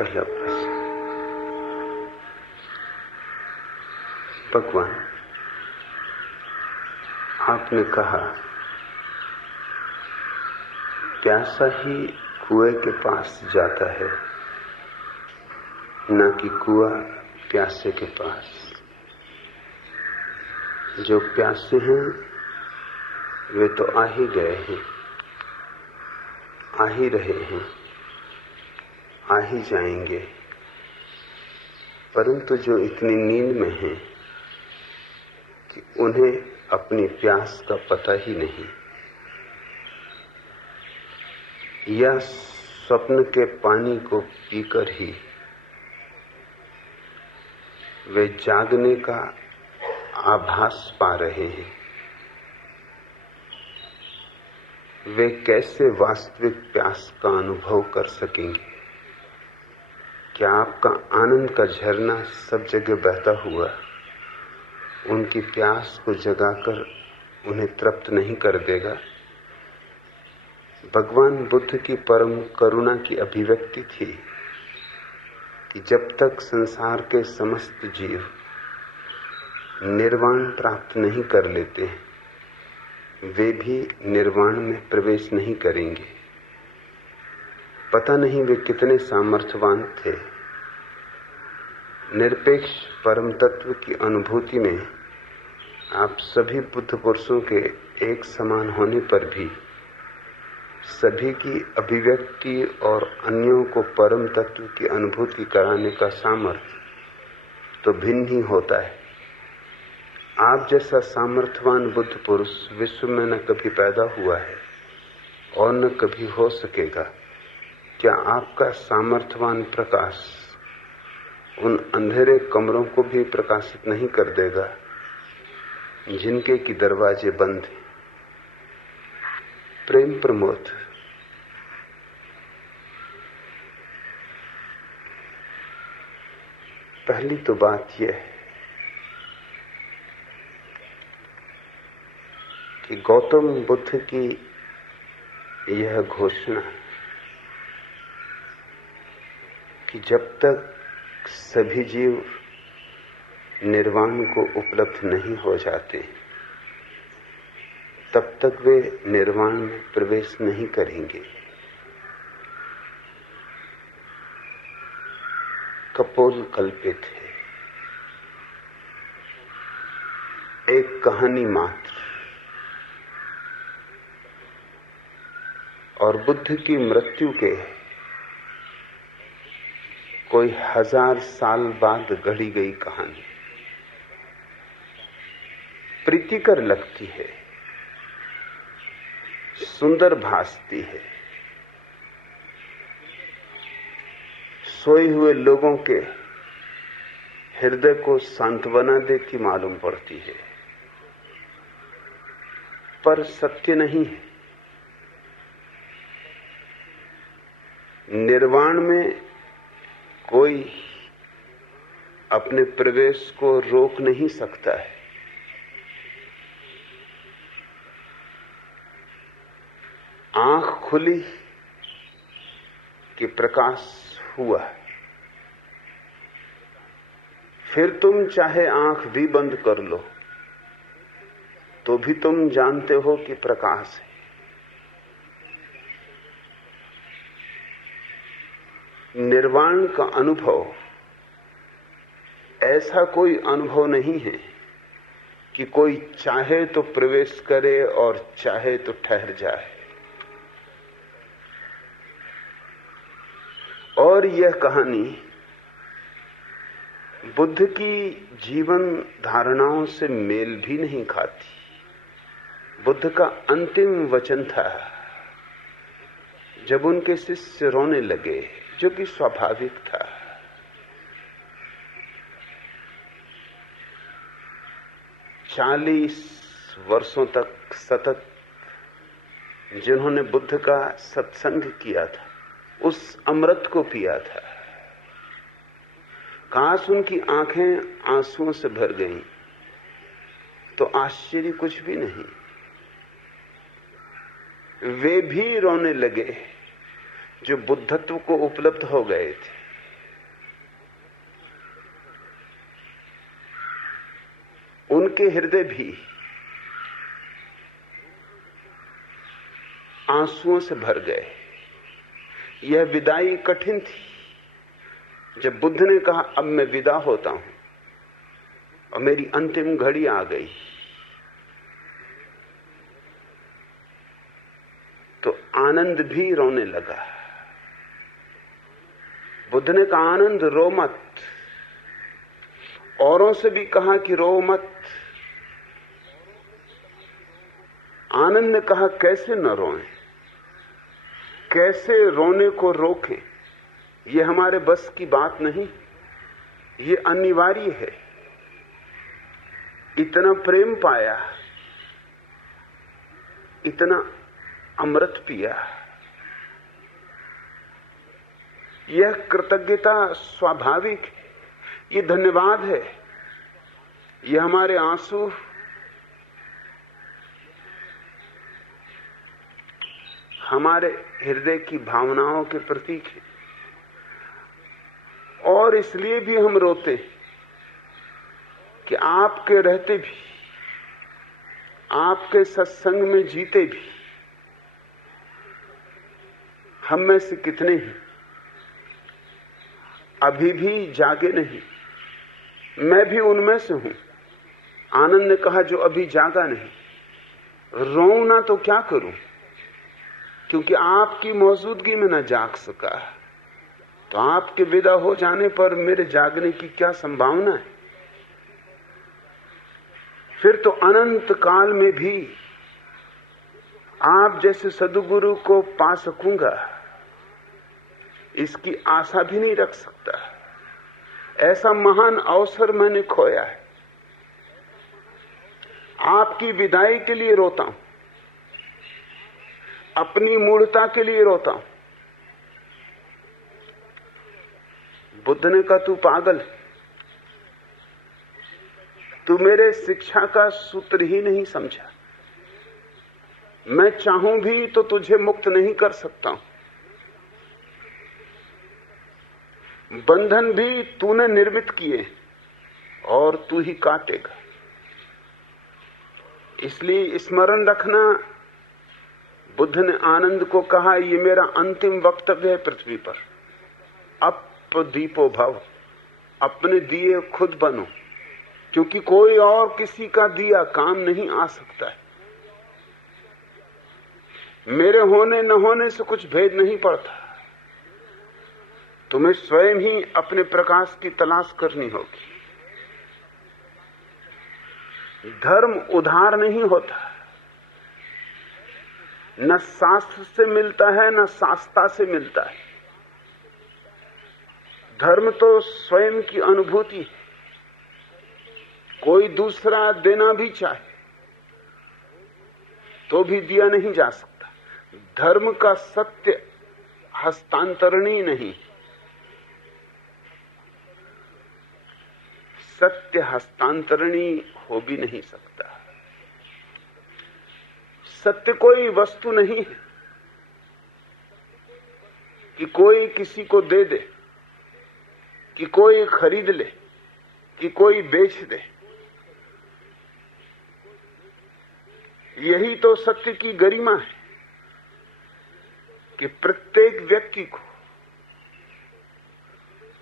पहला प्रश्न। भगवान, आपने कहा प्यासा ही कुएं के पास जाता है, न कि कुआं प्यासे के पास। जो प्यासे हैं वे तो आ ही गए हैं, आ ही रहे हैं, आ ही जाएंगे, परंतु जो इतनी नींद में हैं कि उन्हें अपनी प्यास का पता ही नहीं, या स्वप्न के पानी को पीकर ही वे जागने का आभास पा रहे हैं, वे कैसे वास्तविक प्यास का अनुभव कर सकेंगे? क्या आपका आनंद का झरना सब जगह बहता हुआ उनकी प्यास को जगाकर उन्हें तृप्त नहीं कर देगा? भगवान बुद्ध की परम करुणा की अभिव्यक्ति थी कि जब तक संसार के समस्त जीव निर्वाण प्राप्त नहीं कर लेते, वे भी निर्वाण में प्रवेश नहीं करेंगे। पता नहीं वे कितने सामर्थ्यवान थे। निरपेक्ष परम तत्व की अनुभूति में आप सभी बुद्ध पुरुषों के एक समान होने पर भी सभी की अभिव्यक्ति और अन्यों को परम तत्व की अनुभूति कराने का सामर्थ्य तो भिन्न ही होता है। आप जैसा सामर्थ्यवान बुद्ध पुरुष विश्व में न कभी पैदा हुआ है और न कभी हो सकेगा। क्या आपका सामर्थ्यवान प्रकाश उन अंधेरे कमरों को भी प्रकाशित नहीं कर देगा जिनके की दरवाजे बंद हैं? प्रेम प्रमोद, पहली तो बात यह है कि गौतम बुद्ध की यह घोषणा कि जब तक सभी जीव निर्वाण को उपलब्ध नहीं हो जाते तब तक वे निर्वाण में प्रवेश नहीं करेंगे, कपोल कल्पित है, एक कहानी मात्र। और बुद्ध की मृत्यु के कोई 1000 साल बाद गढ़ी गई कहानी प्रीतिकर लगती है, सुंदर भासती है, सोए हुए लोगों के हृदय को सांत्वना देती मालूम पड़ती है, पर सत्य नहीं है। निर्वाण में कोई अपने प्रवेश को रोक नहीं सकता है। आंख खुली कि प्रकाश हुआ, फिर तुम चाहे आंख भी बंद कर लो तो भी तुम जानते हो कि प्रकाश है। निर्वाण का अनुभव ऐसा कोई अनुभव नहीं है कि कोई चाहे तो प्रवेश करे और चाहे तो ठहर जाए। और यह कहानी बुद्ध की जीवन धारणाओं से मेल भी नहीं खाती। बुद्ध का अंतिम वचन था जब उनके शिष्य रोने लगे, जो कि स्वाभाविक था। चालीस वर्षों तक सतत जिन्होंने बुद्ध का सत्संग किया था, उस अमृत को पिया था, काश उनकी आंखें आंसुओं से भर गईं, तो आश्चर्य कुछ भी नहीं। वे भी रोने लगे जो बुद्धत्व को उपलब्ध हो गए थे। उनके हृदय भी आंसुओं से भर गए। यह विदाई कठिन थी। जब बुद्ध ने कहा अब मैं विदा होता हूं और मेरी अंतिम घड़ी आ गई, तो आनंद भी रोने लगा। बुद्ध ने कहा आनंद रो मत। औरों से भी कहा कि रो मत। आनंद ने कहा कैसे न रोएं, कैसे रोने को रोकें। यह हमारे बस की बात नहीं, ये अनिवार्य है। इतना प्रेम पाया, इतना अमृत पिया, यह कृतज्ञता स्वाभाविक है, ये धन्यवाद है, ये हमारे आंसू हमारे हृदय की भावनाओं के प्रतीक है। और इसलिए भी हम रोते कि आपके रहते भी, आपके सत्संग में जीते भी हम में से कितने हैं अभी भी जागे नहीं। मैं भी उनमें से हूं। आनंद ने कहा जो अभी जागा नहीं। रोऊं ना तो क्या करूं, क्योंकि आपकी मौजूदगी में ना जाग सका, तो आपके विदा हो जाने पर मेरे जागने की क्या संभावना है। फिर तो अनंत काल में भी आप जैसे सद्गुरु को पा सकूंगा, इसकी आशा भी नहीं रख सकता। ऐसा महान अवसर मैंने खोया है। आपकी विदाई के लिए रोता हूं, अपनी मूढ़ता के लिए रोता हूं। बुद्ध ने कहा तू पागल है, तू मेरे शिक्षा का सूत्र ही नहीं समझा। मैं चाहूं भी तो तुझे मुक्त नहीं कर सकता हूं। बंधन भी तूने निर्मित किए और तू ही काटेगा। इसलिए स्मरण रखना, बुद्ध ने आनंद को कहा यह मेरा अंतिम वक्तव्य है पृथ्वी पर। अप दीपो भव, अपने दिए खुद बनो, क्योंकि कोई और किसी का दिया काम नहीं आ सकता है। मेरे होने न होने से कुछ भेद नहीं पड़ता। तुम्हें स्वयं ही अपने प्रकाश की तलाश करनी होगी। धर्म उधार नहीं होता, न शास्त्र से मिलता है न शास्ता से मिलता है। धर्म तो स्वयं की अनुभूति है। कोई दूसरा देना भी चाहे तो भी दिया नहीं जा सकता। धर्म का सत्य हस्तांतरणीय नहीं, सत्य हस्तांतरणीय हो भी नहीं सकता। सत्य कोई वस्तु नहीं है कि कोई किसी को दे दे, कि कोई खरीद ले, कि कोई बेच दे। यही तो सत्य की गरिमा है कि प्रत्येक व्यक्ति को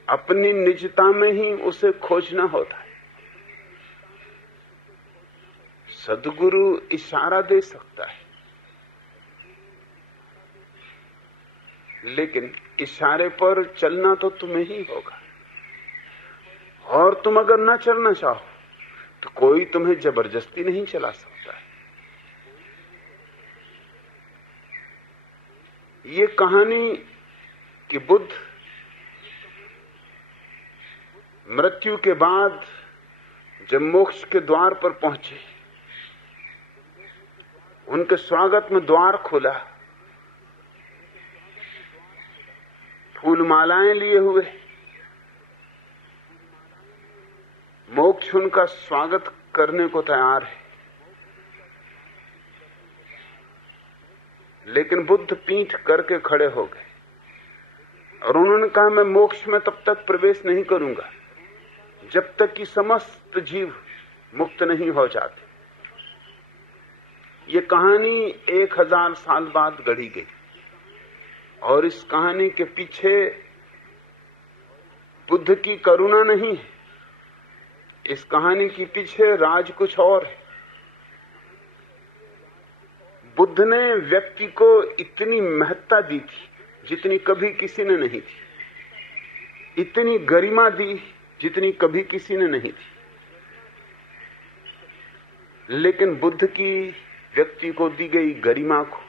अपनी निजता में ही उसे खोजना होता है। सद्गुरु इशारा दे सकता है, लेकिन इशारे पर चलना तो तुम्हें ही होगा। और तुम अगर ना चलना चाहो तो कोई तुम्हें जबरदस्ती नहीं चला सकता है। ये कहानी कि बुद्ध मृत्यु के बाद जब मोक्ष के द्वार पर पहुंचे, उनके स्वागत में द्वार खुला, फूलमालाएं लिए हुए मोक्ष उनका स्वागत करने को तैयार है। लेकिन बुद्ध पीठ करके खड़े हो गए और उन्होंने कहा मैं मोक्ष में तब तक प्रवेश नहीं करूंगा जब तक कि समस्त जीव मुक्त नहीं हो जाते। ये कहानी 1000 साल बाद गढ़ी गई और इस कहानी के पीछे बुद्ध की करुणा नहीं है। इस कहानी के पीछे राज कुछ और है। बुद्ध ने व्यक्ति को इतनी महत्ता दी थी जितनी कभी किसी ने नहीं थी, इतनी गरिमा दी जितनी कभी किसी ने नहीं थी। लेकिन बुद्ध की व्यक्ति को दी गई गरिमा को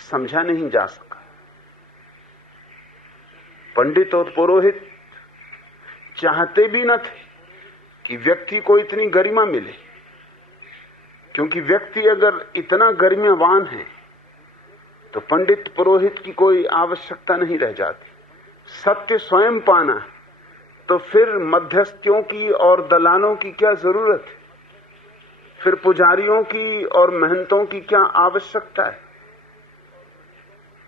समझा नहीं जा सका। पंडित और पुरोहित चाहते भी न थे कि व्यक्ति को इतनी गरिमा मिले, क्योंकि व्यक्ति अगर इतना गरिमावान है तो पंडित पुरोहित की कोई आवश्यकता नहीं रह जाती। सत्य स्वयं पाना तो फिर मध्यस्थियों की और दलालों की क्या जरूरत है, फिर पुजारियों की और महंतों की क्या आवश्यकता है।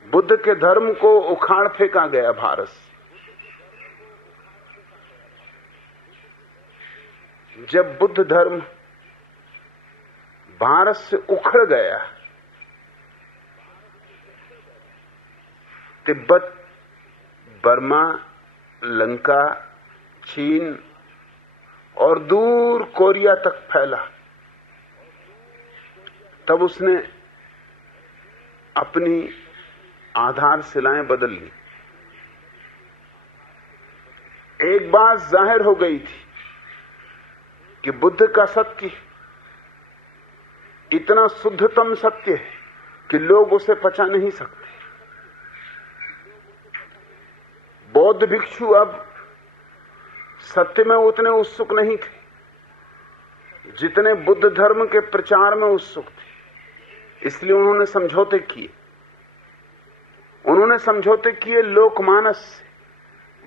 बुद्ध के धर्म को उखाड़ फेंका गया भारत से। जब बुद्ध धर्म भारत से उखड़ गया, तिब्बत, बर्मा, लंका, चीन और दूर कोरिया तक फैला, तब उसने अपनी आधारशिलाएं बदल ली। एक बात जाहिर हो गई थी कि बुद्ध का सत्य इतना शुद्धतम सत्य है कि लोग उसे पचा नहीं सकते। बौद्ध भिक्षु अब सत्य में उतने उत्सुक नहीं थे जितने बुद्ध धर्म के प्रचार में उत्सुक थे। इसलिए उन्होंने समझौते किए। उन्होंने समझौते किए लोकमानस से।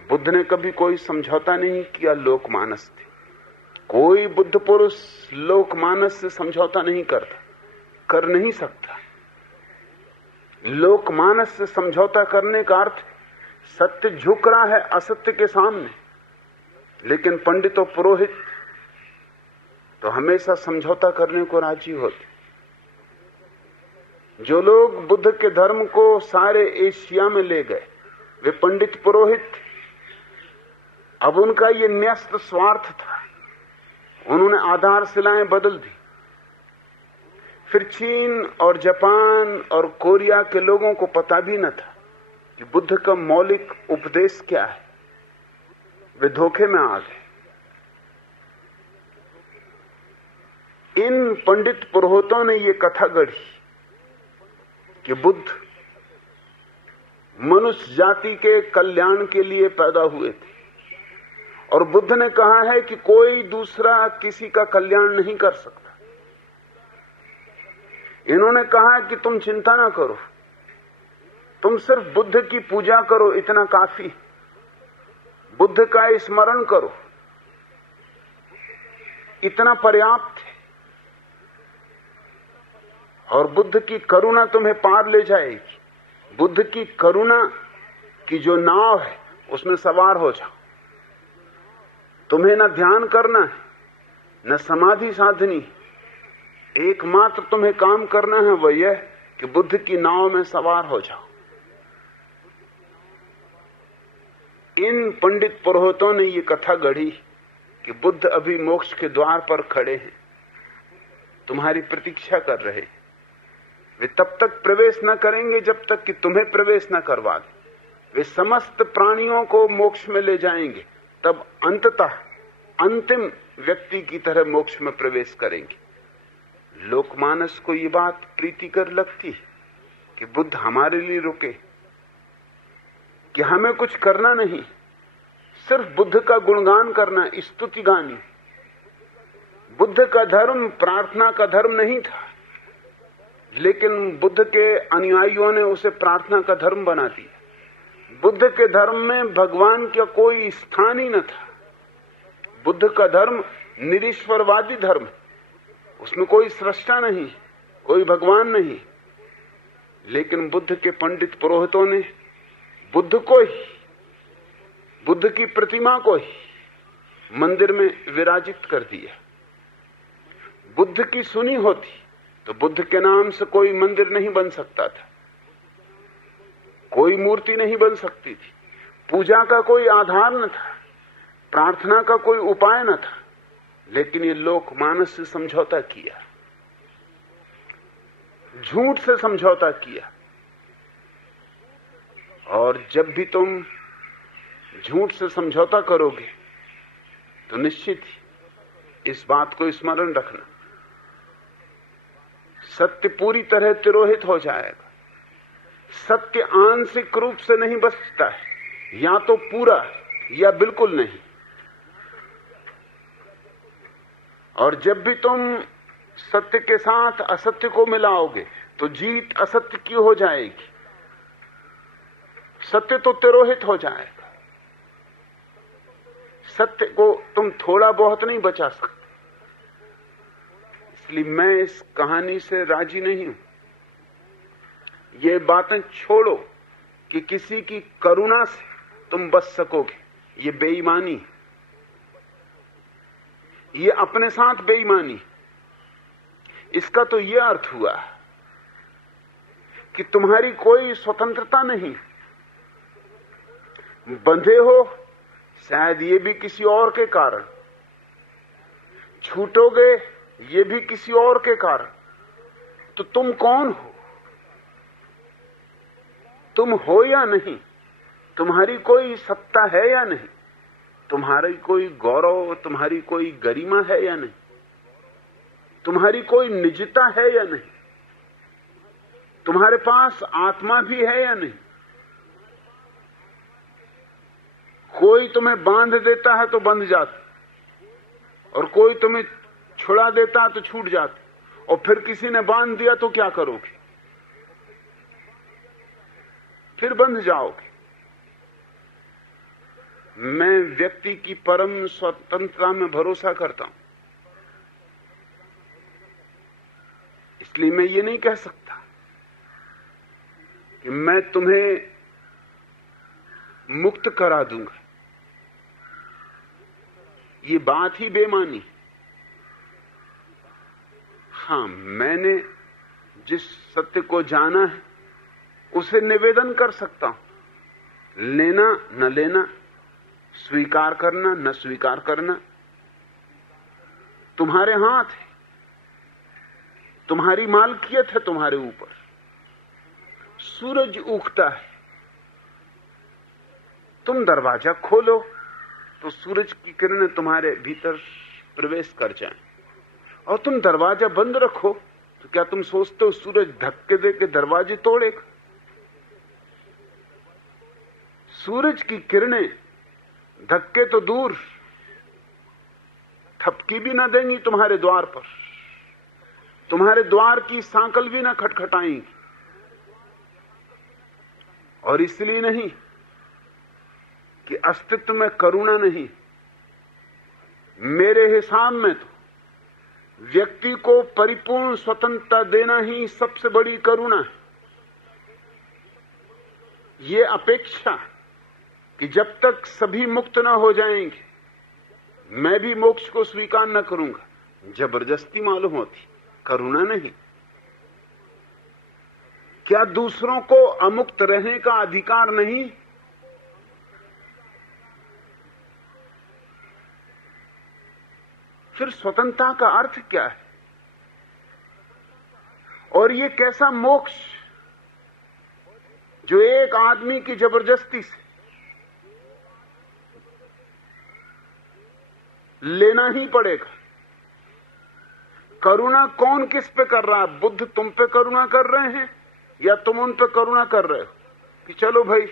बुद्ध ने कभी कोई समझौता नहीं किया लोकमानस से। कोई बुद्ध पुरुष लोकमानस से समझौता नहीं करता, कर नहीं सकता। लोकमानस से समझौता करने का अर्थ सत्य झुक रहा है असत्य के सामने, लेकिन पंडित और पुरोहित तो हमेशा समझौता करने को राजी होते। जो लोग बुद्ध के धर्म को सारे एशिया में ले गए वे पंडित पुरोहित। अब उनका ये न्यस्त स्वार्थ था, उन्होंने आधारशिलाएं बदल दी। फिर चीन और जापान और कोरिया के लोगों को पता भी न था कि बुद्ध का मौलिक उपदेश क्या है। वे धोखे में आ गए। इन पंडित पुरोहितों ने ये कथा गढ़ी कि बुद्ध मनुष्य जाति के कल्याण के लिए पैदा हुए थे, और बुद्ध ने कहा है कि कोई दूसरा किसी का कल्याण नहीं कर सकता। इन्होंने कहा कि तुम चिंता ना करो, तुम सिर्फ बुद्ध की पूजा करो, इतना काफी। बुद्ध का स्मरण करो, इतना पर्याप्त है, और बुद्ध की करुणा तुम्हें पार ले जाएगी। बुद्ध की करुणा की जो नाव है उसमें सवार हो जाओ। तुम्हें न ध्यान करना है, न समाधि साधनी। एकमात्र तुम्हें काम करना है वह यह कि बुद्ध की नाव में सवार हो जाओ। इन पंडित पुरोहितों ने ये कथा गढ़ी कि बुद्ध अभी मोक्ष के द्वार पर खड़े हैं, तुम्हारी प्रतीक्षा कर रहे। वे तब तक प्रवेश न करेंगे जब तक कि तुम्हें प्रवेश न करवा दें। वे समस्त प्राणियों को मोक्ष में ले जाएंगे, तब अंततः अंतिम व्यक्ति की तरह मोक्ष में प्रवेश करेंगे। लोकमानस को ये बात प्रीतिकर लगती है कि बुद्ध हमारे लिए रुके, कि हमें कुछ करना नहीं, सिर्फ बुद्ध का गुणगान करना, स्तुति गानी। बुद्ध का धर्म प्रार्थना का धर्म नहीं था, लेकिन बुद्ध के अनुयायियों ने उसे प्रार्थना का धर्म बना दिया। बुद्ध के धर्म में भगवान का कोई स्थान ही न था। बुद्ध का धर्म निरीश्वरवादी धर्म, उसमें कोई सृष्टा नहीं, कोई भगवान नहीं। लेकिन बुद्ध के पंडित पुरोहितों ने बुद्ध को ही, बुद्ध की प्रतिमा को ही मंदिर में विराजित कर दिया। बुद्ध की सुनी होती तो बुद्ध के नाम से कोई मंदिर नहीं बन सकता था, कोई मूर्ति नहीं बन सकती थी, पूजा का कोई आधार न था, प्रार्थना का कोई उपाय न था। लेकिन ये लोकमानस से समझौता किया, झूठ से समझौता किया। और जब भी तुम झूठ से समझौता करोगे तो निश्चित ही इस बात को स्मरण रखना, सत्य पूरी तरह तिरोहित हो जाएगा। सत्य आंशिक रूप से नहीं बचता है, या तो पूरा या बिल्कुल नहीं। और जब भी तुम सत्य के साथ असत्य को मिलाओगे तो जीत असत्य की हो जाएगी, सत्य तो तिरोहित हो जाएगा। सत्य को तुम थोड़ा बहुत नहीं बचा सकते। इसलिए मैं इस कहानी से राजी नहीं हूं। ये बातें छोड़ो कि किसी की करुणा से तुम बच सकोगे, ये बेईमानी, ये अपने साथ बेईमानी। इसका तो ये अर्थ हुआ कि तुम्हारी कोई स्वतंत्रता नहीं, बंधे हो शायद ये भी किसी और के कारण, छूटोगे ये भी किसी और के कारण। तो तुम कौन हो? तुम हो या नहीं? तुम्हारी कोई सत्ता है या नहीं? तुम्हारी कोई गौरव, तुम्हारी कोई गरिमा है या नहीं? तुम्हारी कोई निजता है या नहीं? तुम्हारे पास आत्मा भी है या नहीं? कोई तुम्हें बांध देता है तो बंध जाते, और कोई तुम्हें छुड़ा देता है तो छूट जाते, और फिर किसी ने बांध दिया तो क्या करोगे? फिर बंध जाओगे। मैं व्यक्ति की परम स्वतंत्रता में भरोसा करता हूं, इसलिए मैं ये नहीं कह सकता कि मैं तुम्हें मुक्त करा दूंगा। ये बात ही बेमानी। हां, मैंने जिस सत्य को जाना है उसे निवेदन कर सकता हूं। लेना न लेना, स्वीकार करना न स्वीकार करना तुम्हारे हाथ है, तुम्हारी मालकियत है तुम्हारे ऊपर। सूरज उगता है, तुम दरवाजा खोलो तो सूरज की किरणें तुम्हारे भीतर प्रवेश कर जाएं, और तुम दरवाजा बंद रखो तो क्या तुम सोचते हो सूरज धक्के दे के दरवाजे तोड़ेगा? सूरज की किरणें धक्के तो दूर, थपकी भी ना देंगी तुम्हारे द्वार पर, तुम्हारे द्वार की सांकल भी ना खटखटाएंगी। और इसलिए नहीं कि अस्तित्व में करुणा नहीं, मेरे हिसाब में तो व्यक्ति को परिपूर्ण स्वतंत्रता देना ही सबसे बड़ी करुणा है। ये अपेक्षा कि जब तक सभी मुक्त ना हो जाएंगे मैं भी मोक्ष को स्वीकार न करूंगा, जबरदस्ती मालूम होती, करुणा नहीं। क्या दूसरों को अमुक्त रहने का अधिकार नहीं? फिर स्वतंत्रता का अर्थ क्या है? और ये कैसा मोक्ष जो एक आदमी की जबरदस्ती से लेना ही पड़ेगा। करुणा कौन किस पे कर रहा है? बुद्ध तुम पे करुणा कर रहे हैं या तुम उन पे करुणा कर रहे हो कि चलो भाई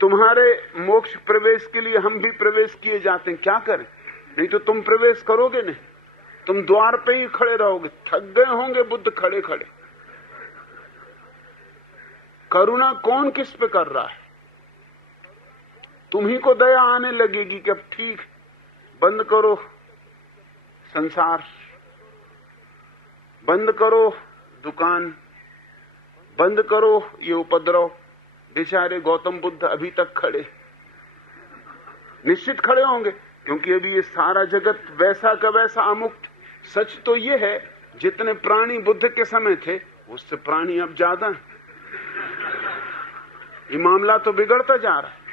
तुम्हारे मोक्ष प्रवेश के लिए हम भी प्रवेश किए जाते हैं, क्या करें? नहीं तो तुम प्रवेश करोगे नहीं, तुम द्वार पे ही खड़े रहोगे। थक गए होंगे बुद्ध खड़े खड़े। करुणा कौन किस पे कर रहा है? तुम्ही को दया आने लगेगी कि अब ठीक, बंद करो संसार, बंद करो दुकान, बंद करो ये उपद्रव। बेचारे गौतम बुद्ध अभी तक खड़े, निश्चित खड़े होंगे, क्योंकि अभी ये सारा जगत वैसा का वैसा अमुक्त। सच तो ये है जितने प्राणी बुद्ध के समय थे उससे प्राणी अब ज्यादा हैं। ये मामला तो बिगड़ता जा रहा है।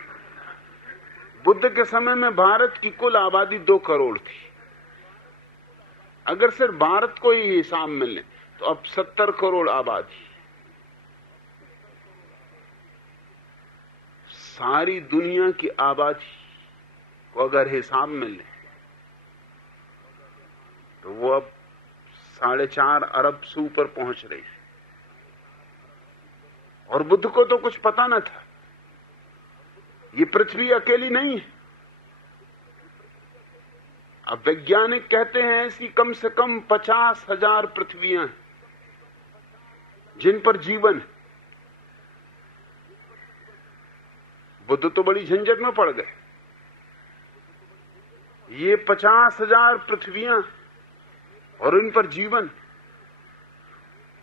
बुद्ध के समय में भारत की कुल आबादी 2 करोड़ थी। अगर सिर्फ भारत को ही हिसाब मिले तो अब 70 करोड़ आबादी। सारी दुनिया की आबादी को अगर हिसाब मिले तो वो अब 4.5 अरब से ऊपर पहुंच रही है। और बुद्ध को तो कुछ पता न था, ये पृथ्वी अकेली नहीं है। अब वैज्ञानिक कहते हैं ऐसी कम से कम 50,000 पृथ्वियां हैं जिन पर जीवन है। बुद्ध तो बड़ी झंझट में पड़ गए। ये 50,000 पृथ्वियां और इन पर जीवन।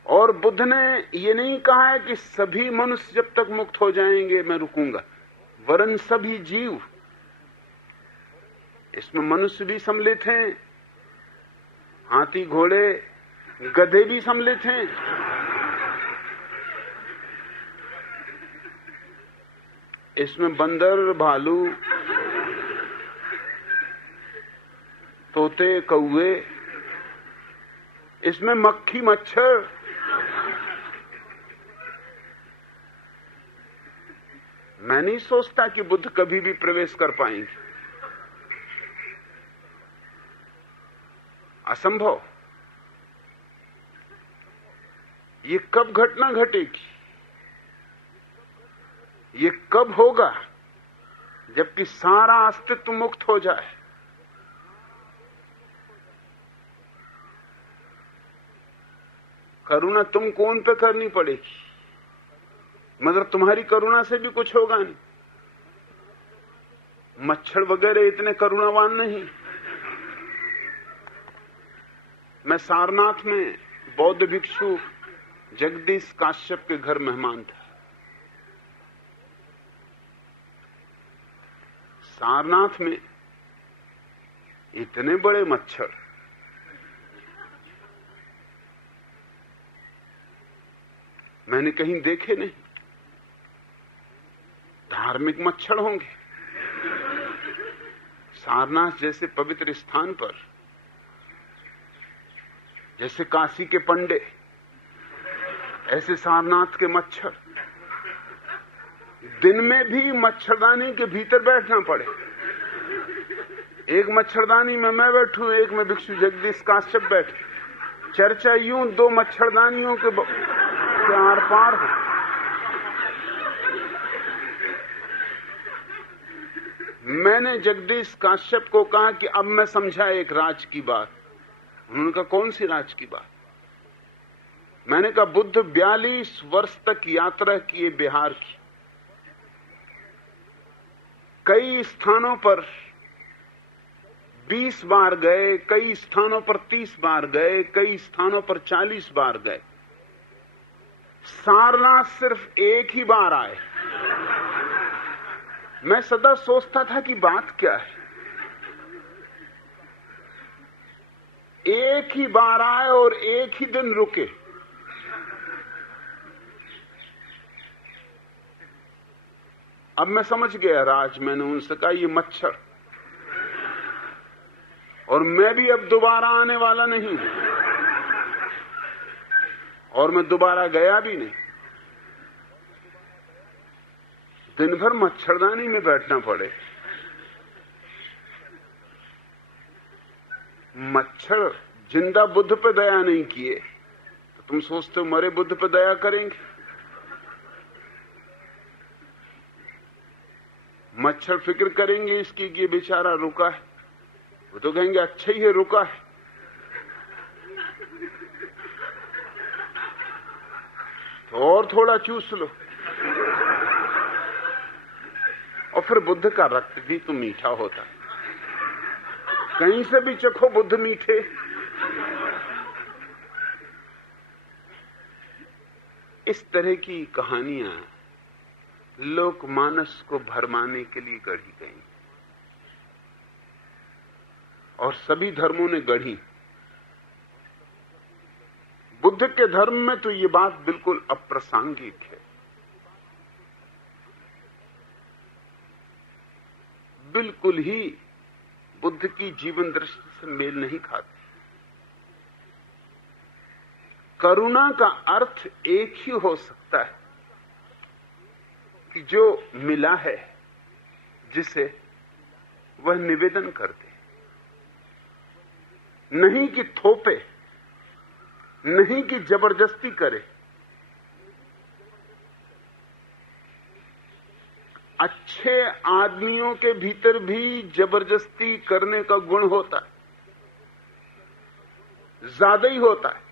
और बुद्ध ने ये नहीं कहा है कि सभी मनुष्य जब तक मुक्त हो जाएंगे मैं रुकूंगा, वरन सभी जीव। इसमें मनुष्य भी सम्मिलित हैं, हाथी घोड़े गधे भी सम्मिलित हैं, इसमें बंदर भालू तोते कौवे, इसमें मक्खी मच्छर, मैं नहीं सोचता कि बुद्ध कभी भी प्रवेश कर पाएंगे। असंभव। ये कब घटना घटेगी, ये कब होगा, जबकि सारा अस्तित्व मुक्त हो जाए। करुणा तुमको उन पे करनी पड़ेगी, मगर तुम्हारी करुणा से भी कुछ होगा नहीं। मच्छर वगैरह इतने करुणावान नहीं। मैं सारनाथ में बौद्ध भिक्षु जगदीश काश्यप के घर मेहमान था। सारनाथ में इतने बड़े मच्छर, मैंने कहीं देखे नहीं। धार्मिक मच्छर होंगे। सारनाथ जैसे पवित्र स्थान पर, जैसे काशी के पंडे, ऐसे सारनाथ के मच्छर। दिन में भी मच्छरदानी के भीतर बैठना पड़े। एक मच्छरदानी में मैं बैठूं, एक में भिक्षु जगदीश काश्यप बैठे। चर्चा यूं 2 मच्छरदानियों के आर पार हो। मैंने जगदीश काश्यप को कहा कि अब मैं समझा एक राज की बात। उन्होंने कहा कौन सी राज की बात? मैंने कहा बुद्ध 42 वर्ष तक यात्रा किए बिहार की। कई स्थानों पर 20 बार गए, कई स्थानों पर 30 बार गए, कई स्थानों पर 40 बार गए। सारनाथ सिर्फ एक ही बार आए। मैं सदा सोचता था कि बात क्या है। एक ही बार आए और एक ही दिन रुके। अब मैं समझ गया राज। मैंने उनसे कहा ये मच्छर, और मैं भी अब दोबारा आने वाला नहीं हूं, और मैं दोबारा गया भी नहीं। दिन भर मच्छरदानी में बैठना पड़े। मच्छर जिंदा बुद्ध पे दया नहीं किए तो तुम सोचते हो मरे बुद्ध पे दया करेंगे? मच्छर फिक्र करेंगे इसकी कि ये बेचारा रुका है, वो तो कहेंगे अच्छा ही है रुका है। तो और थोड़ा चूस लो। और फिर बुद्ध का रक्त भी तो मीठा होता है, कहीं से भी चखो बुद्ध मीठे। इस तरह की कहानियां लोकमानस को भरमाने के लिए गढ़ी गई। और सभी धर्मों ने गढ़ी। बुद्ध के धर्म में तो ये बात बिल्कुल अप्रासंगिक है, बिल्कुल ही बुद्ध की जीवन दृष्टि से मेल नहीं खाती। करुणा का अर्थ एक ही हो सकता है कि जो मिला है जिसे वह निवेदन कर दे, नहीं कि थोपे, नहीं कि जबरदस्ती करे। अच्छे आदमियों के भीतर भी जबरदस्ती करने का गुण होता है, ज्यादा ही होता है।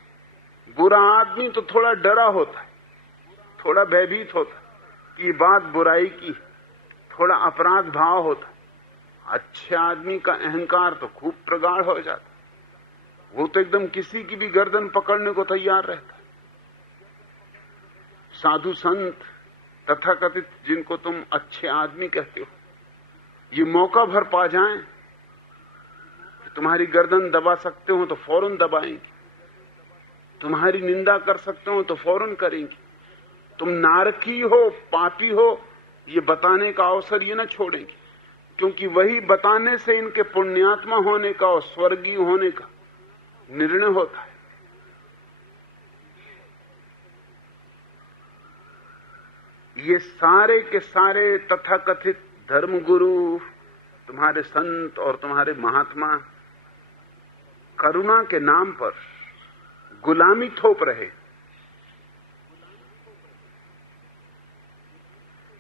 बुरा आदमी तो थोड़ा डरा होता है, थोड़ा भयभीत होता है कि बात बुराई की, थोड़ा अपराध भाव होता। अच्छे आदमी का अहंकार तो खूब प्रगाढ़ हो जाता, वो तो एकदम किसी की भी गर्दन पकड़ने को तैयार रहता। साधु संत तथाकथित जिनको तुम अच्छे आदमी कहते हो, ये मौका भर पा जाएं कि तुम्हारी गर्दन दबा सकते हो तो फौरन दबाएंगे, तुम्हारी निंदा कर सकते हो तो फौरन करेंगे, तुम नारकी हो, पापी हो, ये बताने का अवसर ये न छोड़ेंगे, क्योंकि वही बताने से इनके पुण्यात्मा होने का और स्वर्गीय होने का निर्णय होता है। ये सारे के सारे तथाकथित धर्मगुरु, तुम्हारे संत और तुम्हारे महात्मा करुणा के नाम पर गुलामी थोप रहे,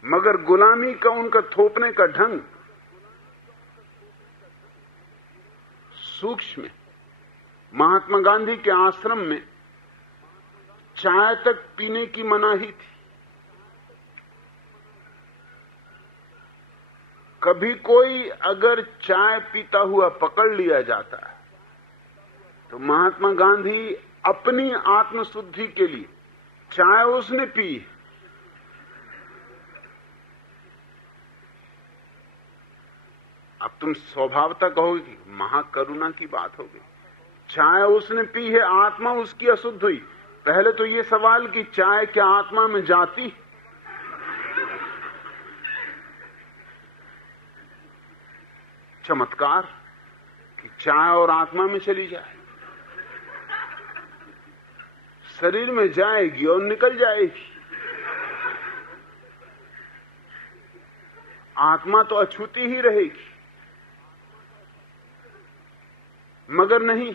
मगर गुलामी का उनका थोपने का ढंग सूक्ष्म है। महात्मा गांधी के आश्रम में चाय तक पीने की मनाही थी। कभी कोई अगर चाय पीता हुआ पकड़ लिया जाता है तो महात्मा गांधी अपनी आत्मशुद्धि के लिए चाय उसने पी। अब तुम स्वभावतः कहोगे कि महाकरुणा की बात हो गई, चाय उसने पी है, आत्मा उसकी अशुद्ध हुई। पहले तो ये सवाल कि चाय क्या आत्मा में जाती? चमत्कार कि चाय और आत्मा में चली जाए, शरीर में जाएगी और निकल जाएगी। आत्मा तो अछूती ही रहेगी। मगर नहीं,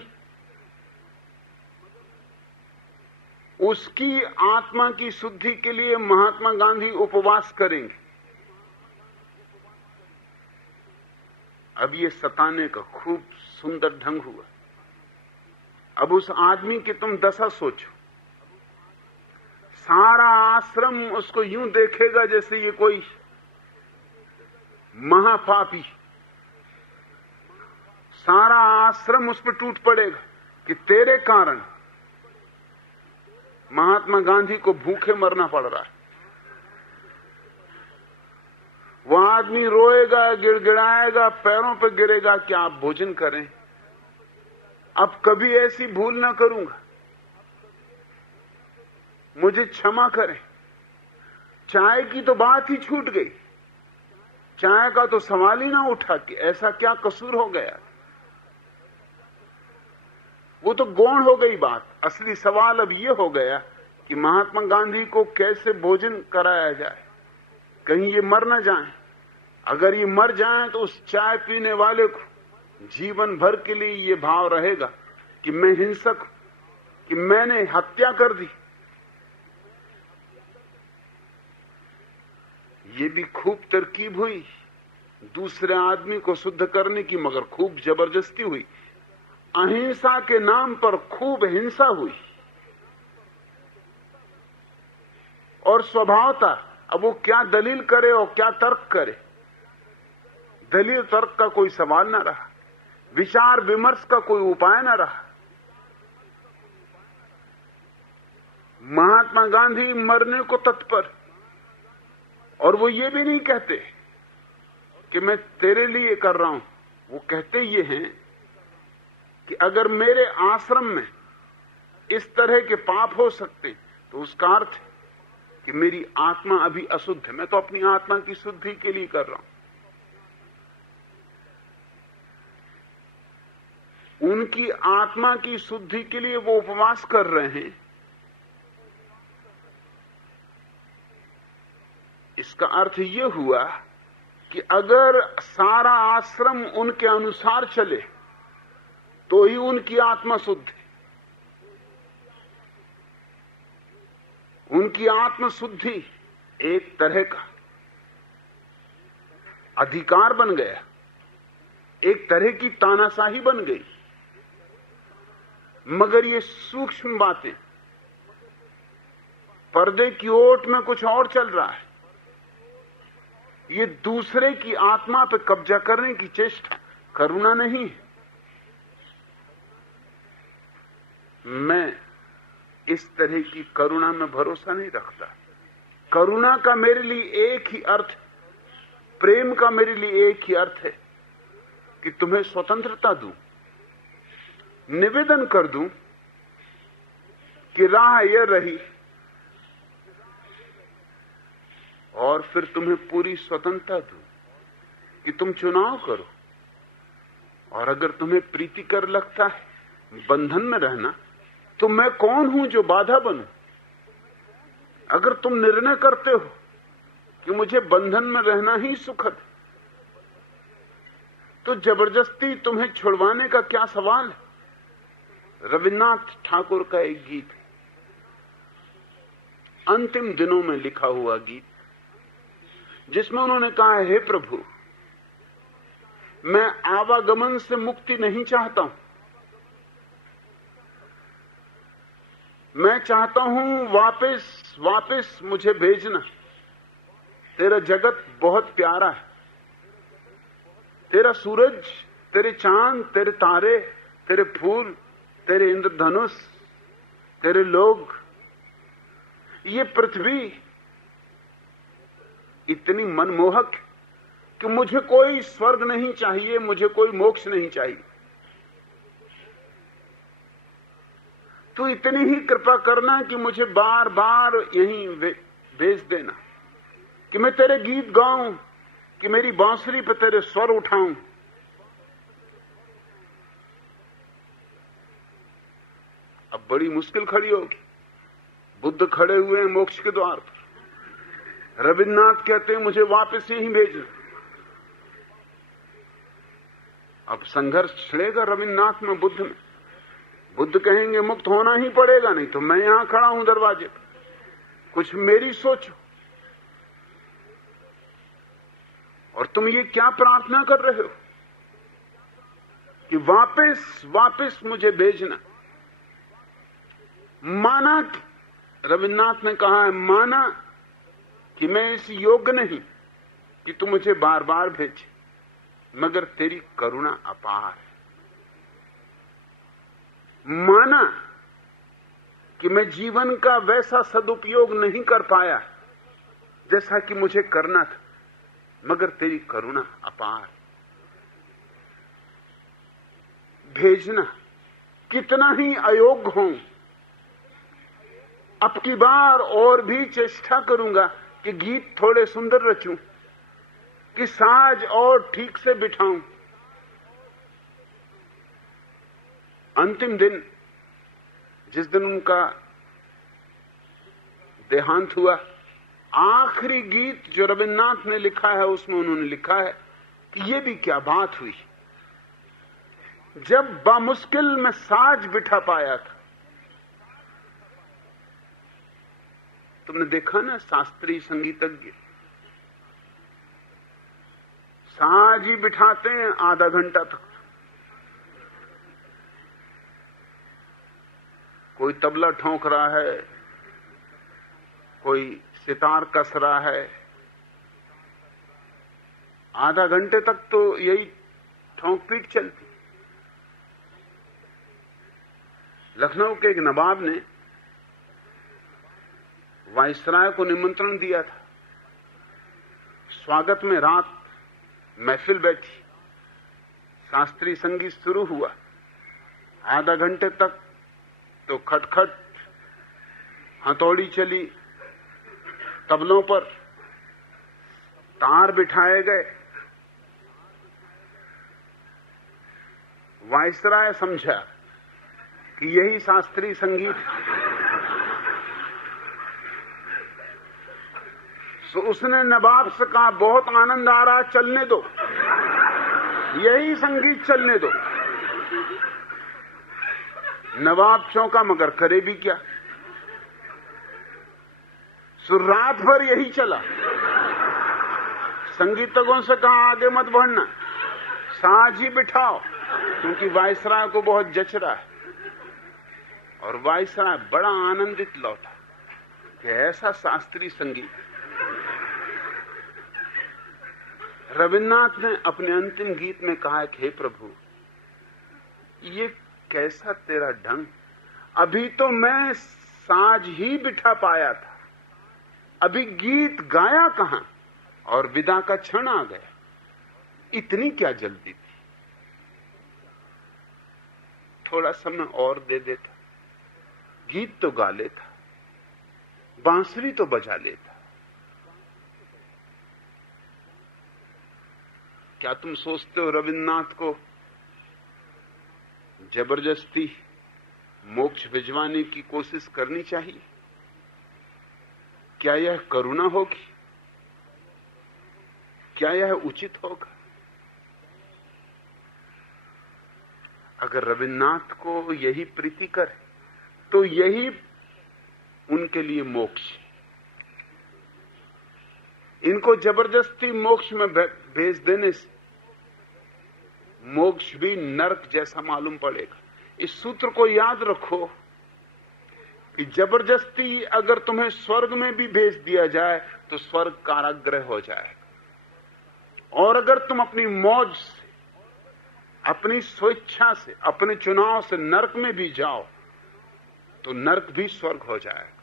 उसकी आत्मा की शुद्धि के लिए महात्मा गांधी उपवास करेंगे। अब ये सताने का खूब सुंदर ढंग हुआ। अब उस आदमी की तुम दशा सोचो, सारा आश्रम उसको यूं देखेगा जैसे ये कोई महापापी। सारा आश्रम उस पर टूट पड़ेगा कि तेरे कारण महात्मा गांधी को भूखे मरना पड़ रहा है। वह आदमी रोएगा, गिड़गिड़ाएगा, पैरों पर गिरेगा कि आप भोजन करें, अब कभी ऐसी भूल ना करूंगा, मुझे क्षमा करें। चाय की तो बात ही छूट गई, चाय का तो सवाल ही ना उठा कि ऐसा क्या कसूर हो गया। वो तो गौण हो गई बात। असली सवाल अब ये हो गया कि महात्मा गांधी को कैसे भोजन कराया जाए, कहीं ये मर ना जाएं। अगर ये मर जाएं तो उस चाय पीने वाले को जीवन भर के लिए ये भाव रहेगा कि मैं हिंसक हूं, कि मैंने हत्या कर दी। ये भी खूब तरकीब हुई दूसरे आदमी को शुद्ध करने की, मगर खूब जबरदस्ती हुई। अहिंसा के नाम पर खूब हिंसा हुई। और स्वभावतः अब वो क्या दलील करे और क्या तर्क करे, दलील तर्क का कोई सवाल ना रहा, विचार विमर्श का कोई उपाय ना रहा। महात्मा गांधी मरने को तत्पर, और वो ये भी नहीं कहते कि मैं तेरे लिए कर रहा हूं, वो कहते ये हैं कि अगर मेरे आश्रम में इस तरह के पाप हो सकते तो उसका अर्थ है कि मेरी आत्मा अभी अशुद्ध है। मैं तो अपनी आत्मा की शुद्धि के लिए कर रहा हूं। उनकी आत्मा की शुद्धि के लिए वो उपवास कर रहे हैं। इसका अर्थ यह हुआ कि अगर सारा आश्रम उनके अनुसार चले तो ही उनकी आत्मा शुद्ध है। उनकी आत्म शुद्धि एक तरह का अधिकार बन गया, एक तरह की तानाशाही बन गई। मगर ये सूक्ष्म बातें, पर्दे की ओट में कुछ और चल रहा है। ये दूसरे की आत्मा पर कब्जा करने की चेष्टा करुणा नहीं है। मैं इस तरह की करुणा में भरोसा नहीं रखता। करुणा का मेरे लिए एक ही अर्थ, प्रेम का मेरे लिए एक ही अर्थ है कि तुम्हें स्वतंत्रता दूं, निवेदन कर दूं कि राह यह रही और फिर तुम्हें पूरी स्वतंत्रता दूं कि तुम चुनाव करो। और अगर तुम्हें प्रीतिकर लगता है बंधन में रहना, तो मैं कौन हूं जो बाधा बनूं? अगर तुम निर्णय करते हो कि मुझे बंधन में रहना ही सुखद, तो जबरदस्ती तुम्हें छुड़वाने का क्या सवाल है? रविन्द्रनाथ ठाकुर का एक गीत है, अंतिम दिनों में लिखा हुआ गीत, जिसमें उन्होंने कहा है, हे प्रभु, मैं आवागमन से मुक्ति नहीं चाहता हूं। मैं चाहता हूं वापस वापस मुझे भेजना। तेरा जगत बहुत प्यारा है। तेरा सूरज, तेरे चांद, तेरे तारे, तेरे फूल, तेरे इंद्रधनुष, तेरे लोग, ये पृथ्वी इतनी मनमोहक कि मुझे कोई स्वर्ग नहीं चाहिए, मुझे कोई मोक्ष नहीं चाहिए। तू इतनी ही कृपा करना कि मुझे बार बार यहीं भेज देना, कि मैं तेरे गीत गाऊं, कि मेरी बांसुरी पर तेरे स्वर उठाऊं। अब बड़ी मुश्किल खड़ी होगी। बुद्ध खड़े हुए हैं मोक्ष के द्वार पर। रविन्द्रनाथ कहते हैं मुझे वापस यहीं भेजना। अब संघर्ष छिड़ेगा रविन्द्रनाथ में, बुद्ध में। बुद्ध कहेंगे मुक्त होना ही पड़ेगा, नहीं तो मैं यहां खड़ा हूं दरवाजे पर, कुछ मेरी सोचो। और तुम ये क्या प्रार्थना कर रहे हो कि वापस वापस मुझे भेजना? माना, रविन्द्रनाथ ने कहा है, माना कि मैं इस योग्य नहीं कि तू मुझे बार बार भेजे, मगर तेरी करुणा अपार है। माना कि मैं जीवन का वैसा सदुपयोग नहीं कर पाया जैसा कि मुझे करना था, मगर तेरी करुणा अपार। भेजना, कितना ही अयोग्य हूं, अब की बार और भी चेष्टा करूंगा कि गीत थोड़े सुंदर रचूं, कि साज और ठीक से बिठाऊं। अंतिम दिन, जिस दिन उनका देहांत हुआ, आखिरी गीत जो रविन्द्रनाथ ने लिखा है, उसमें उन्होंने लिखा है कि ये भी क्या बात हुई, जब बामुश्किल में साज बिठा पाया था। तुमने देखा ना, शास्त्रीय संगीतज्ञ साज ही बिठाते हैं आधा घंटा तक। कोई तबला ठोंक रहा है, कोई सितार कस रहा है, आधा घंटे तक तो यही ठोंक पीट चलती। लखनऊ के एक नवाब ने वायसराय को निमंत्रण दिया था। स्वागत में रात महफिल बैठी, शास्त्रीय संगीत शुरू हुआ, आधा घंटे तक तो खटखट हथौड़ी चली, तबलों पर तार बिठाए गए। वायसराय समझा कि यही शास्त्रीय संगीत। तो उसने नवाब से कहा, बहुत आनंद आ रहा, चलने दो, यही संगीत चलने दो। नवाब चौंका, मगर करे भी क्या। सो रात भर यही चला। संगीतज्ञों से कहा, आगे मत बढ़ना, साज ही बिठाओ, क्योंकि वायसराय को बहुत जच रहा है। और वायसराय बड़ा आनंदित लौटा कि ऐसा शास्त्रीय संगीत। रविन्द्रनाथ ने अपने अंतिम गीत में कहा कि हे प्रभु, ये कैसा तेरा ढंग, अभी तो मैं साज ही बिठा पाया था, अभी गीत गाया कहां और विदा का क्षण आ गया। इतनी क्या जल्दी थी, थोड़ा समय और दे देता, गीत तो गा लेता, बांसुरी तो बजा लेता। क्या तुम सोचते हो रविन्द्रनाथ को जबरदस्ती मोक्ष भिजवाने की कोशिश करनी चाहिए? क्या यह करुणा होगी? क्या यह उचित होगा? अगर रविन्द्रनाथ को यही प्रीति करे तो यही उनके लिए मोक्ष है। इनको जबरदस्ती मोक्ष में भेज देने से मोक्ष भी नरक जैसा मालूम पड़ेगा। इस सूत्र को याद रखो कि जबरदस्ती अगर तुम्हें स्वर्ग में भी भेज दिया जाए तो स्वर्ग कारागृह हो जाएगा। और अगर तुम अपनी मौज से, अपनी स्वेच्छा से, अपने चुनाव से नरक में भी जाओ तो नरक भी स्वर्ग हो जाएगा।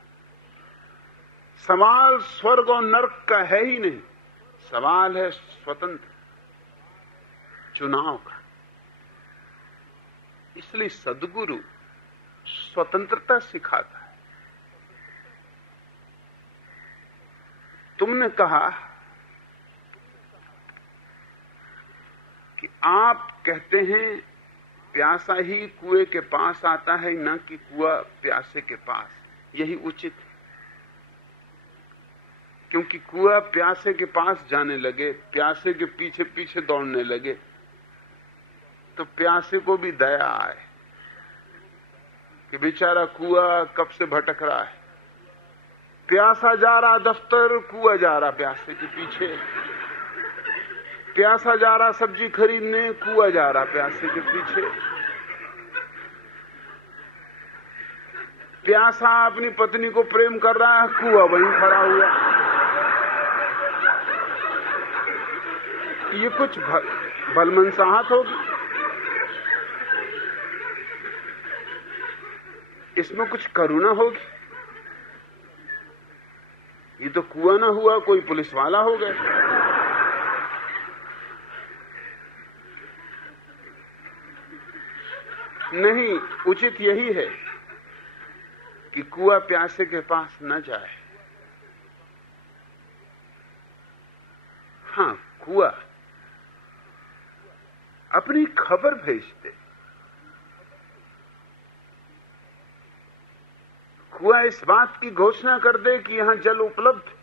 सवाल स्वर्ग और नरक का है ही नहीं, सवाल है स्वतंत्र चुनाव का। इसलिए सद्गुरु स्वतंत्रता सिखाता है। तुमने कहा कि आप कहते हैं प्यासा ही कुएं के पास आता है, न कि कुआं प्यासे के पास। यही उचित है, क्योंकि कुआं प्यासे के पास जाने लगे, प्यासे के पीछे पीछे दौड़ने लगे तो प्यासे को भी दया आए कि बेचारा कुआं कब से भटक रहा है। प्यासा जा रहा दफ्तर, कुआं जा रहा प्यासे के पीछे। प्यासा जा रहा सब्जी खरीदने, कुआं जा रहा प्यासे के पीछे। प्यासा अपनी पत्नी को प्रेम कर रहा है, कुआं वहीं खड़ा हुआ। ये कुछ भलमनसाहत होगी? इसमें कुछ करुणा होगी? ये तो कुआं ना हुआ, कोई पुलिस वाला हो गया। नहीं, उचित यही है कि कुआं प्यासे के पास न जाए। हां, कुआं अपनी खबर भेज दे। कुआं इस बात की घोषणा कर दे कि यहां जल उपलब्ध है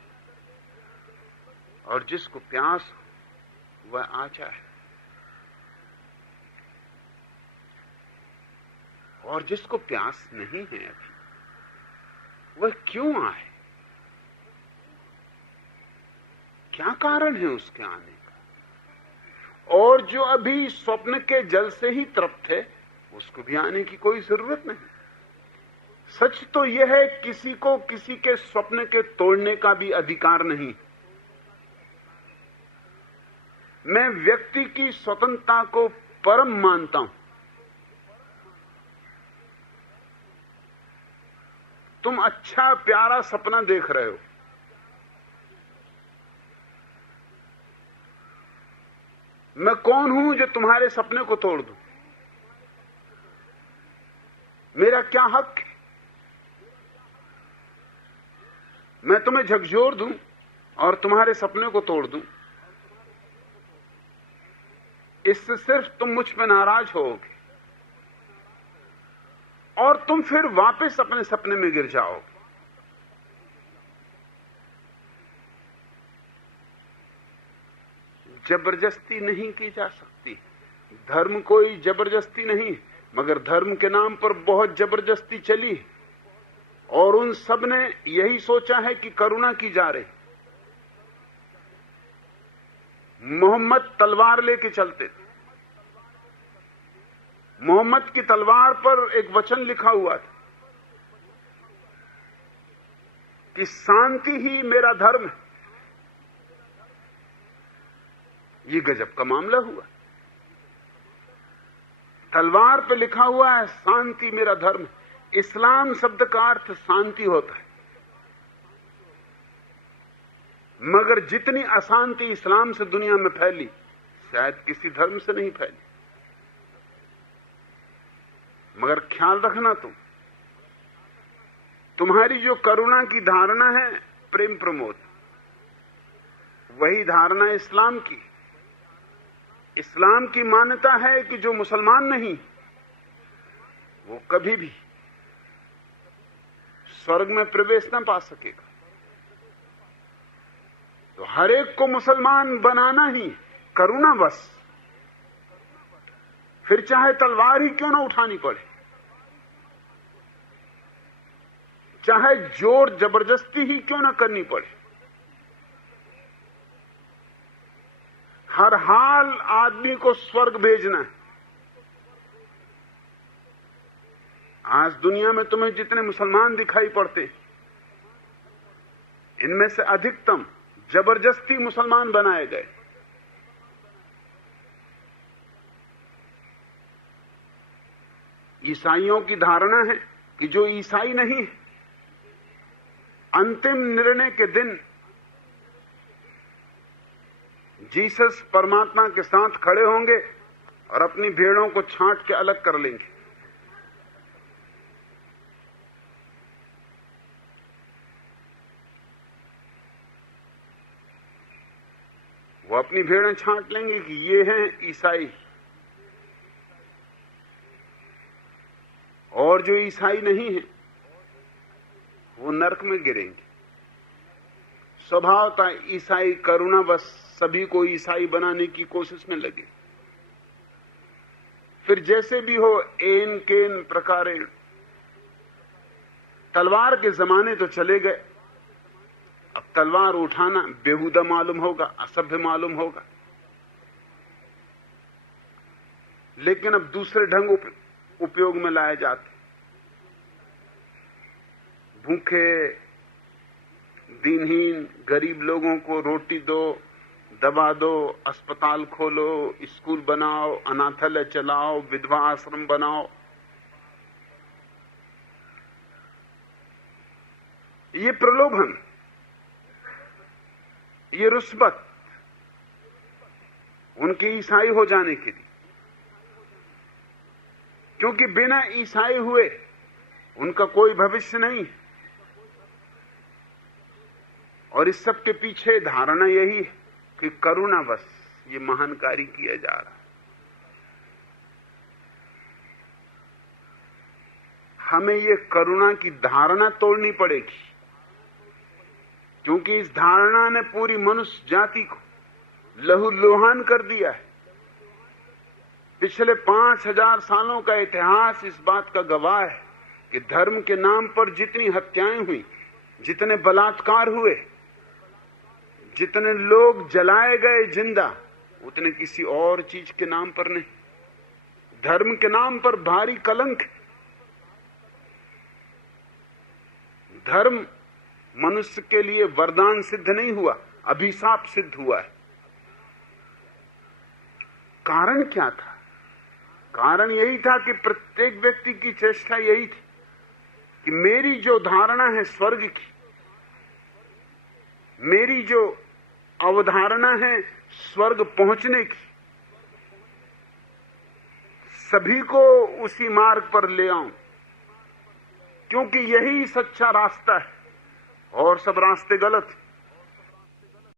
और जिसको प्यास हो वह आ जाए, और जिसको प्यास नहीं है अभी वह क्यों आए? क्या कारण है उसके आने का? और जो अभी स्वप्न के जल से ही तृप्त है उसको भी आने की कोई जरूरत नहीं। सच तो यह है, किसी को किसी के स्वप्न के तोड़ने का भी अधिकार नहीं। मैं व्यक्ति की स्वतंत्रता को परम मानता हूं। तुम अच्छा प्यारा सपना देख रहे हो, मैं कौन हूं जो तुम्हारे सपने को तोड़ दूं? मेरा क्या हक है? मैं तुम्हें झकझोर दूं और तुम्हारे सपने को तोड़ दूं, इससे सिर्फ तुम मुझ पर नाराज होगे और तुम फिर वापस अपने सपने में गिर जाओगे। जबरदस्ती नहीं की जा सकती। धर्म कोई जबरदस्ती नहीं, मगर धर्म के नाम पर बहुत जबरदस्ती चली और उन सब ने यही सोचा है कि करुणा की जा रही। मोहम्मद तलवार लेके चलते थे। मोहम्मद की तलवार पर एक वचन लिखा हुआ था कि शांति ही मेरा धर्म है। ये गजब का मामला हुआ। तलवार पे लिखा हुआ है शांति मेरा धर्म। इस्लाम शब्द का अर्थ शांति होता है, मगर जितनी अशांति इस्लाम से दुनिया में फैली, शायद किसी धर्म से नहीं फैली। मगर ख्याल रखना, तुम्हारी जो करुणा की धारणा है, प्रेम प्रमोद, वही धारणा इस्लाम की। इस्लाम की मान्यता है कि जो मुसलमान नहीं, वो कभी भी स्वर्ग में प्रवेश न पा सकेगा। तो हर एक को मुसलमान बनाना ही करुणा बस, फिर चाहे तलवार ही क्यों ना उठानी पड़े, चाहे जोर जबरदस्ती ही क्यों ना करनी पड़े। हर हाल आदमी को स्वर्ग भेजना है। आज दुनिया में तुम्हें जितने मुसलमान दिखाई पड़ते, इनमें से अधिकतम जबरदस्ती मुसलमान बनाए गए। ईसाइयों की धारणा है कि जो ईसाई नहीं है, अंतिम निर्णय के दिन जीसस परमात्मा के साथ खड़े होंगे और अपनी भेड़ों को छांट के अलग कर लेंगे। वो अपनी भेड़ें छांट लेंगे कि ये हैं ईसाई, और जो ईसाई नहीं है वो नरक में गिरेंगे। स्वभावतः ईसाई करुणा बस सभी को ईसाई बनाने की कोशिश में लगे। फिर जैसे भी हो, एन केन प्रकारे, तलवार के जमाने तो चले गए। अब तलवार उठाना बेहुदा मालूम होगा, असभ्य मालूम होगा, लेकिन अब दूसरे ढंग उपयोग में लाए जाते। भूखे, दीनहीन, गरीब लोगों को रोटी दो, दवा दो, अस्पताल खोलो, स्कूल बनाओ, अनाथालय चलाओ, विधवा आश्रम बनाओ। ये प्रलोभन, ये रुस्बत उनके ईसाई हो जाने के लिए, क्योंकि बिना ईसाई हुए उनका कोई भविष्य नहीं। और इस सब के पीछे धारणा यही है कि करुणा बस ये महान कार्य किया जा रहा है। हमें ये करुणा की धारणा तोड़नी पड़ेगी, क्योंकि इस धारणा ने पूरी मनुष्य जाति को लहूलुहान कर दिया है। पिछले 5000 सालों का इतिहास इस बात का गवाह है कि धर्म के नाम पर जितनी हत्याएं हुई, जितने बलात्कार हुए, जितने लोग जलाए गए जिंदा, उतने किसी और चीज के नाम पर नहीं। धर्म के नाम पर भारी कलंक। धर्म मनुष्य के लिए वरदान सिद्ध नहीं हुआ, अभिशाप सिद्ध हुआ है। कारण क्या था? कारण यही था कि प्रत्येक व्यक्ति की चेष्टा यही थी कि मेरी जो धारणा है स्वर्ग की, मेरी जो अवधारणा है स्वर्ग पहुंचने की, सभी को उसी मार्ग पर ले आऊं। क्योंकि यही सच्चा रास्ता है और सब रास्ते गलत हैं।